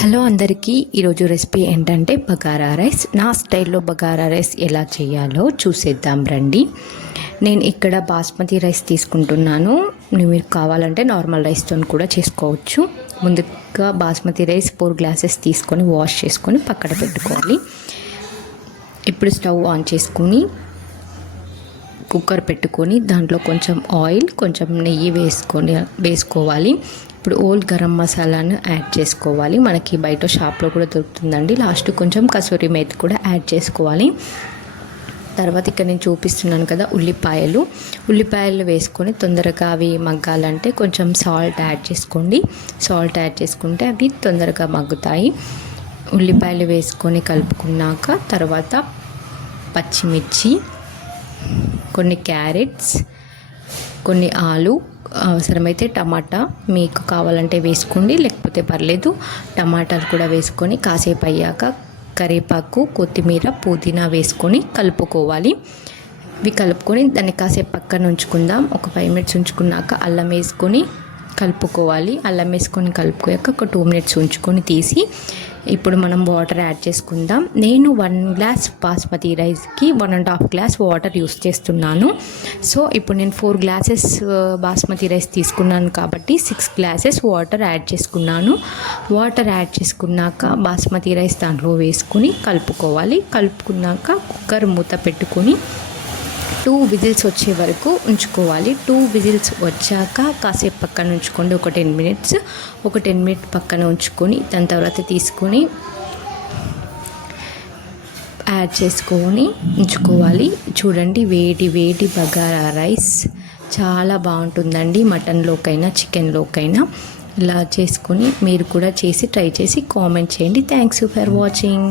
Hello అందరికీ ఈరోజు recipe ఏంటంటే బగారా రైస్. నా స్టైల్లో బగారా రైస్ ఎలా చేయాలో చూసేద్దాం రండి. నేను ఇక్కడ బాస్మతి రైస్ తీసుకుంటున్నాను. మీరు కావాలంటే నార్మల్ రైస్తో కూడా చేసుకోవచ్చు. ముందుగా బాస్మతి రైస్ 4 గ్లాసెస్ తీసుకొని వాష్ చేసుకొని పక్కన పెట్టుకోవాలి. ఇప్పుడు స్టవ్ ఆన్ చేసుకొని కుక్కర్ పెట్టుకొని దాంట్లో కొంచెం ఆయిల్, కొంచెం నెయ్యి వేసుకోవాలి. ఇప్పుడు ఓల్ గరం మసాలాను యాడ్ చేసుకోవాలి. మనకి బయట షాప్లో కూడా దొరుకుతుందండి. లాస్ట్ కొంచెం కసూరి మేతి కూడా యాడ్ చేసుకోవాలి. తర్వాత ఇక్కడ నేను చూపిస్తున్నాను కదా ఉల్లిపాయలు వేసుకొని తొందరగా అవి మగ్గాలంటే కొంచెం సాల్ట్ యాడ్ చేసుకోండి. సాల్ట్ యాడ్ చేసుకుంటే అవి తొందరగా మగ్గుతాయి. ఉల్లిపాయలు వేసుకొని కలుపుకున్నాక తర్వాత పచ్చిమిర్చి, కొన్ని క్యారెట్స్, కొన్ని ఆలు, అవసరమైతే టమాటా మీకు కావాలంటే వేసుకోండి, లేకపోతే పర్లేదు. టమాటాలు కూడా వేసుకొని కాసేపు అయ్యాక కరివేపాకు, కొత్తిమీర, పుదీనా వేసుకొని కలుపుకోవాలి. ఇవి కలుపుకొని దాన్ని కాసేపు పక్కన ఉంచుకుందాం. ఒక 5 మినిట్స్ ఉంచుకున్నాక అల్లం వేసుకొని కలుపుకోవాలి. అల్లం వేసుకొని కలుపుకోయాక ఒక 2 మినిట్స్ ఉంచుకొని తీసి ఇప్పుడు మనం వాటర్ యాడ్ చేసుకుందాం. నేను 1 గ్లాస్ బాస్మతి రైస్కి 1.5 గ్లాస్ వాటర్ యూస్ చేస్తున్నాను. సో ఇప్పుడు నేను 4 గ్లాసెస్ బాస్మతి రైస్ తీసుకున్నాను కాబట్టి 6 గ్లాసెస్ వాటర్ యాడ్ చేసుకున్నాను. వాటర్ యాడ్ చేసుకున్నాక బాస్మతి రైస్ దాంట్లో వేసుకుని కలుపుకోవాలి. కలుపుకున్నాక కుక్కర్ మూత పెట్టుకొని 2 విజిల్స్ వచ్చే వరకు ఉంచుకోవాలి. 2 విజిల్స్ వచ్చాక కాసేపు పక్కన ఉంచుకోండి. ఒక 10 మినిట్స్ పక్కన ఉంచుకొని దాని తర్వాత తీసుకొని యాడ్ చేసుకొని ఉంచుకోవాలి. చూడండి, వేడి బగారా రైస్ చాలా బాగుంటుందండి. మటన్లోకైనా చికెన్లోకైనా ఇలా చేసుకొని మీరు కూడా ట్రై చేసి కామెంట్ చేయండి. Thanks for watching.